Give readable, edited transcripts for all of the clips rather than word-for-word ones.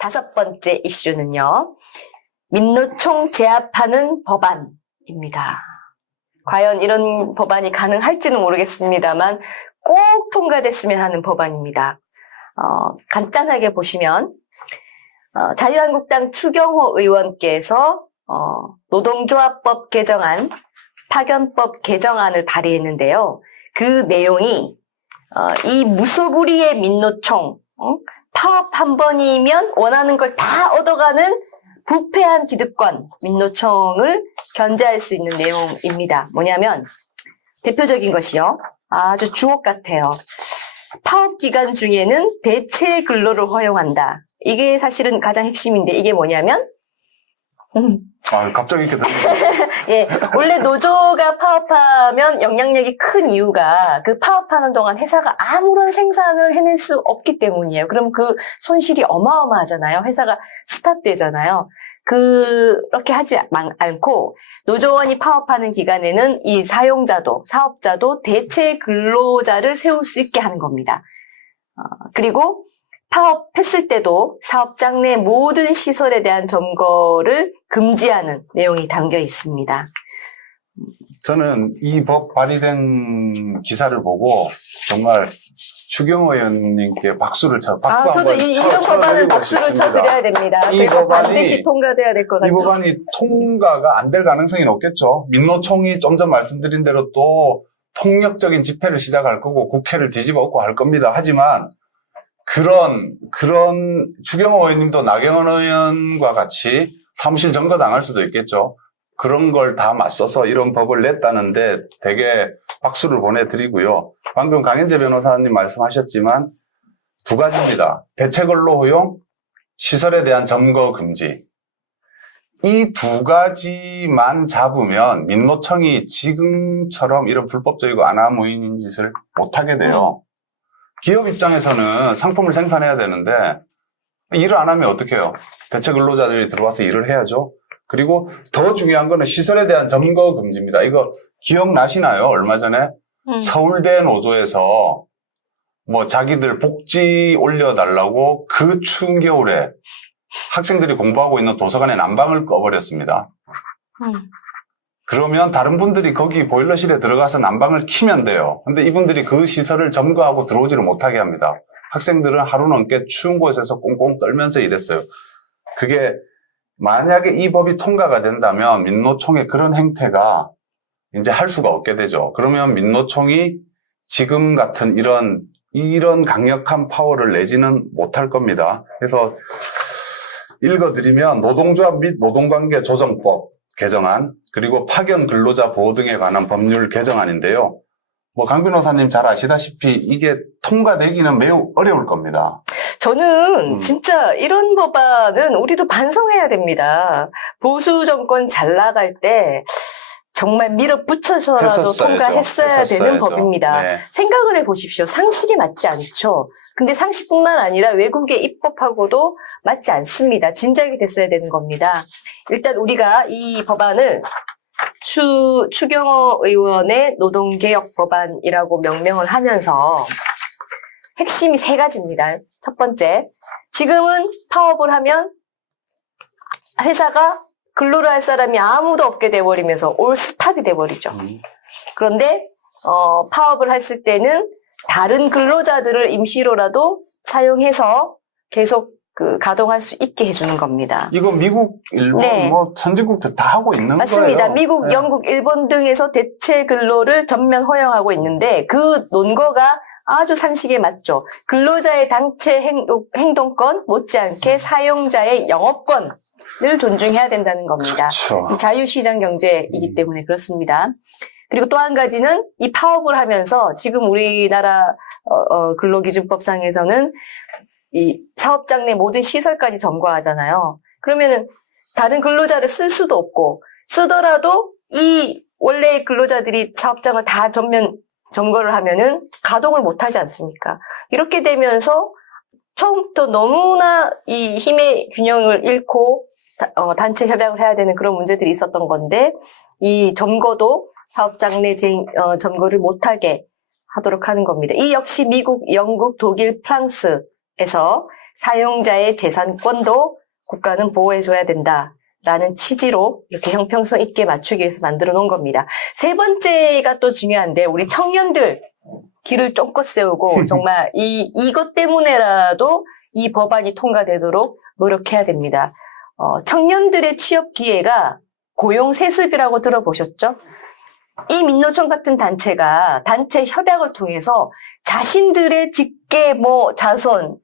다섯 번째 이슈는요. 민노총 제압하는 법안입니다. 과연 이런 법안이 가능할지는 모르겠습니다만 꼭 통과됐으면 하는 법안입니다. 간단하게 보시면 자유한국당 추경호 의원께서 노동조합법 개정안, 파견법 개정안을 발의했는데요. 그 내용이 이 무소불위의 민노총, 파업 한 번이면 원하는 걸 다 얻어가는 부패한 기득권 민노총을 견제할 수 있는 내용입니다. 뭐냐면 대표적인 것이요. 아주 주옥 같아요. 파업 기간 중에는 대체 근로를 허용한다. 이게 사실은 가장 핵심인데 이게 뭐냐면 갑자기 이렇게 됩니다. 예, 원래 노조가 파업하면 영향력이 큰 이유가 그 파업하는 동안 회사가 아무런 생산을 해낼 수 없기 때문이에요. 그럼 그 손실이 어마어마하잖아요. 회사가 스탑되잖아요. 그렇게 하지 않고 노조원이 파업하는 기간에는 이 사용자도 사업자도 대체 근로자를 세울 수 있게 하는 겁니다. 그리고 파업했을 때도 사업장 내 모든 시설에 대한 점거를 금지하는 내용이 담겨 있습니다. 저는 이 법 발의된 기사를 보고 정말 추경호 의원님께 박수를 박수 저도 이런 법안은 박수를 쳐드려야 됩니다. 그래서 반드시 통과돼야 될 것 같아요. 이 법안이 통과가 안 될 가능성이 높겠죠. 민노총이 좀 전 말씀드린 대로 또 폭력적인 집회를 시작할 거고 국회를 뒤집어 엎고 할 겁니다. 하지만 그런 추경호 의원님도 나경원 의원과 같이 사무실 점거당할 수도 있겠죠. 그런 걸 다 맞서서 이런 법을 냈다는데 되게 박수를 보내드리고요. 방금 강현재 변호사님 말씀하셨지만 두 가지입니다. 대체 근로 허용, 시설에 대한 점거 금지. 이 두 가지만 잡으면 민노총이 지금처럼 이런 불법적이고 아나무인인 짓을 못하게 돼요. 기업 입장에서는 상품을 생산해야 되는데 일을 안 하면 어떻게 해요? 대체 근로자들이 들어와서 일을 해야죠. 그리고 더 중요한 거는 시설에 대한 점거 금지입니다. 이거 기억나시나요? 얼마 전에 서울대 노조에서 뭐 자기들 복지 올려달라고 그 추운 겨울에 학생들이 공부하고 있는 도서관에 난방을 꺼버렸습니다. 그러면 다른 분들이 거기 보일러실에 들어가서 난방을 켜면 돼요. 근데 이분들이 그 시설을 점거하고 들어오지를 못하게 합니다. 학생들은 하루 넘게 추운 곳에서 꽁꽁 떨면서 일했어요. 그게 만약에 이 법이 통과가 된다면 민노총의 그런 행태가 이제 할 수가 없게 되죠. 그러면 민노총이 지금 같은 이런 강력한 파워를 내지는 못할 겁니다. 그래서 읽어드리면 노동조합 및 노동관계 조정법 개정안, 그리고 파견 근로자 보호 등에 관한 법률 개정안인데요. 강 변호사님 잘 아시다시피 이게 통과되기는 매우 어려울 겁니다. 저는 진짜 이런 법안은 우리도 반성해야 됩니다. 보수 정권 잘 나갈 때 정말 밀어붙여서라도 통과했어야 되는 법입니다. 네. 생각을 해보십시오. 상식이 맞지 않죠. 근데 상식뿐만 아니라 외국의 입법하고도 맞지 않습니다. 진작에 됐어야 되는 겁니다. 일단 우리가 이 법안을 추경호 의원의 노동개혁 법안이라고 명명을 하면서 핵심이 세 가지입니다. 첫 번째, 지금은 파업을 하면 회사가 근로를 할 사람이 아무도 없게 돼버리면서 올 스탑이 돼버리죠. 그런데 파업을 했을 때는 다른 근로자들을 임시로라도 사용해서 계속 가동할 수 있게 해주는 겁니다. 이거 미국, 일본, 네. 선진국들 다 하고 있는 맞습니다. 거예요. 미국, 네. 영국, 일본 등에서 대체 근로를 전면 허용하고 있는데 그 논거가 아주 상식에 맞죠. 근로자의 단체 행동권 못지않게 사용자의 영업권을 존중해야 된다는 겁니다. 그렇죠. 이 자유시장 경제이기 때문에 그렇습니다. 그리고 또 한 가지는 이 파업을 하면서 지금 우리나라 근로기준법상에서는 이 사업장 내 모든 시설까지 점거하잖아요. 그러면은 다른 근로자를 쓸 수도 없고 쓰더라도 이 원래 근로자들이 사업장을 다 전면 점거를 하면은 가동을 못하지 않습니까? 이렇게 되면서 처음부터 너무나 이 힘의 균형을 잃고 단체 협약을 해야 되는 그런 문제들이 있었던 건데 이 점거도 사업장 내 점거를 못하게 하도록 하는 겁니다. 이 역시 미국, 영국, 독일, 프랑스에서 사용자의 재산권도 국가는 보호해줘야 된다라는 취지로 이렇게 형평성 있게 맞추기 위해서 만들어 놓은 겁니다. 세 번째가 또 중요한데 우리 청년들 길을 쫑긋 세우고 정말 이것 때문에라도 이 법안이 통과되도록 노력해야 됩니다. 청년들의 취업 기회가 고용 세습이라고 들어보셨죠? 이 민노총 같은 단체가 단체 협약을 통해서 자신들의 직계, 자손,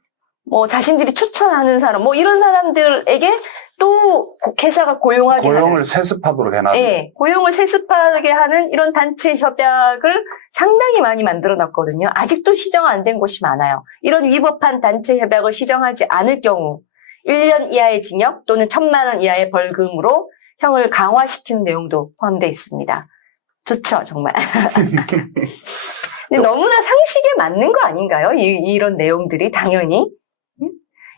자신들이 추천하는 사람, 이런 사람들에게 또 회사가 고용하게 하는. 고용을 세습하도록 해놔. 네, 고용을 세습하게 하는 이런 단체 협약을 상당히 많이 만들어 놨거든요. 아직도 시정 안 된 곳이 많아요. 이런 위법한 단체 협약을 시정하지 않을 경우 1년 이하의 징역 또는 1,000만 원 이하의 벌금으로 형을 강화시키는 내용도 포함되어 있습니다. 좋죠, 정말. 근데 너무나 상식에 맞는 거 아닌가요? 이런 내용들이 당연히.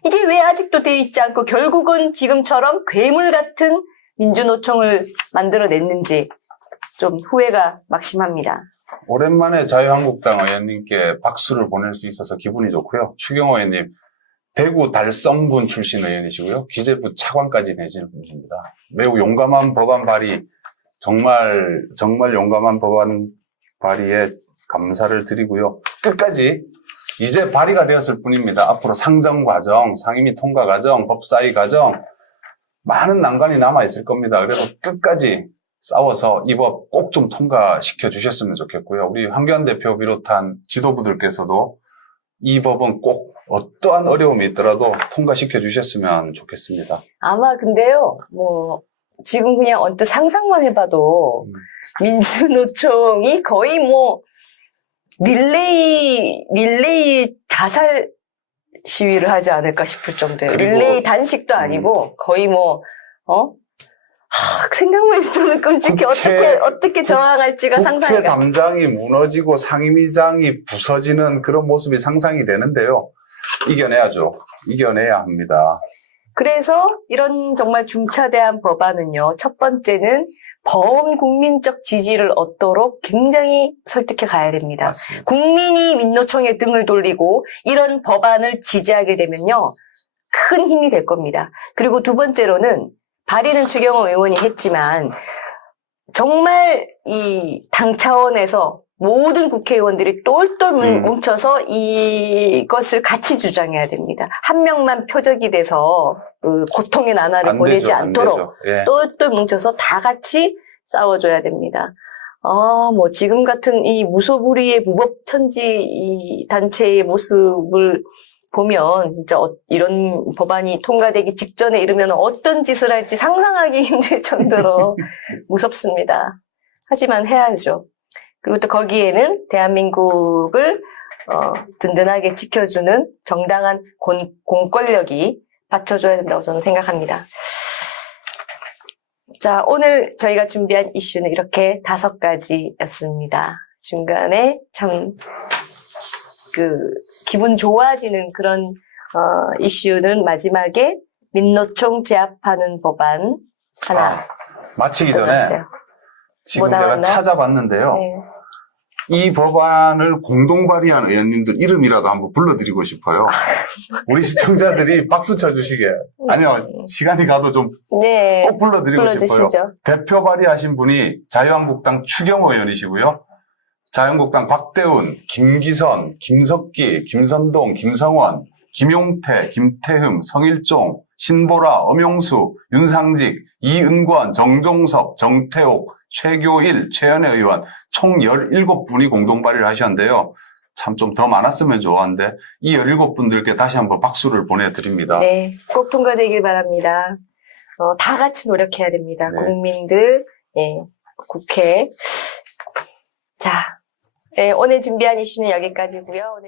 이게 왜 아직도 돼 있지 않고 결국은 지금처럼 괴물 같은 민주노총을 만들어냈는지 좀 후회가 막심합니다. 오랜만에 자유한국당 의원님께 박수를 보낼 수 있어서 기분이 좋고요. 추경호 의원님, 대구 달성군 출신 의원이시고요. 기재부 차관까지 내시는 분입니다. 매우 용감한 법안 발의, 정말 용감한 법안 발의에 감사를 드리고요. 끝까지 이제 발의가 되었을 뿐입니다. 앞으로 상정 과정, 상임위 통과 과정, 법사위 과정 많은 난관이 남아있을 겁니다. 그래서 끝까지 싸워서 이 법 꼭 좀 통과시켜 주셨으면 좋겠고요. 우리 황교안 대표 비롯한 지도부들께서도 이 법은 꼭 어떠한 어려움이 있더라도 통과시켜 주셨으면 좋겠습니다. 아마 근데요, 지금 그냥 언뜻 상상만 해봐도 민주노총이 거의 릴레이 자살 시위를 하지 않을까 싶을 정도예요. 릴레이 단식도 아니고 거의 생각만 해도 저는 끔찍해. 어떻게 저항할지가 상상이 국회 담장이 무너지고 상임위장이 부서지는 그런 모습이 상상이 되는데요. 이겨내야죠. 이겨내야 합니다. 그래서 이런 정말 중차대한 법안은요. 첫 번째는 범국민적 지지를 얻도록 굉장히 설득해 가야 됩니다. 맞습니다. 국민이 민노총에 등을 돌리고 이런 법안을 지지하게 되면요. 큰 힘이 될 겁니다. 그리고 두 번째로는 발의는 추경호 의원이 했지만 정말 이 당 차원에서 모든 국회의원들이 똘똘 뭉쳐서 이것을 같이 주장해야 됩니다. 한 명만 표적이 돼서 고통의 나날을 보내지 않도록 예. 똘똘 뭉쳐서 다 같이 싸워줘야 됩니다. 지금 같은 이 무소불위의 무법천지 이 단체의 모습을 보면 진짜 이런 법안이 통과되기 직전에 이르면 어떤 짓을 할지 상상하기 힘들 정도로 무섭습니다. 하지만 해야죠. 그리고 또 거기에는 대한민국을 든든하게 지켜주는 정당한 공권력이 받쳐줘야 된다고 저는 생각합니다. 자, 오늘 저희가 준비한 이슈는 이렇게 5가지였습니다. 중간에 참 기분 좋아지는 그런 이슈는 마지막에 민노총 제압하는 법안 하나 마치기 전에 들어갔어요. 지금 뭐 제가 나왔나? 찾아봤는데요. 네. 이 법안을 공동 발의한 의원님들 이름이라도 한번 불러드리고 싶어요. 우리 시청자들이 박수 쳐주시게. 아니요, 시간이 가도 좀 꼭 네. 불러드리고 싶어요. 불러주시죠. 대표 발의하신 분이 자유한국당 추경호 의원이시고요. 자유한국당 박대훈, 김기선, 김석기, 김선동, 김성원, 김용태, 김태흠, 성일종, 신보라, 엄용수, 윤상직, 이은권, 정종석, 정태옥, 최교일, 최연애 의원 총 17분이 공동 발의를 하셨는데요. 참 좀 더 많았으면 좋았는데 이 17분들께 다시 한번 박수를 보내드립니다. 네, 꼭 통과되길 바랍니다. 다 같이 노력해야 됩니다. 네. 국민들, 국회. 자, 오늘 준비한 이슈는 여기까지고요.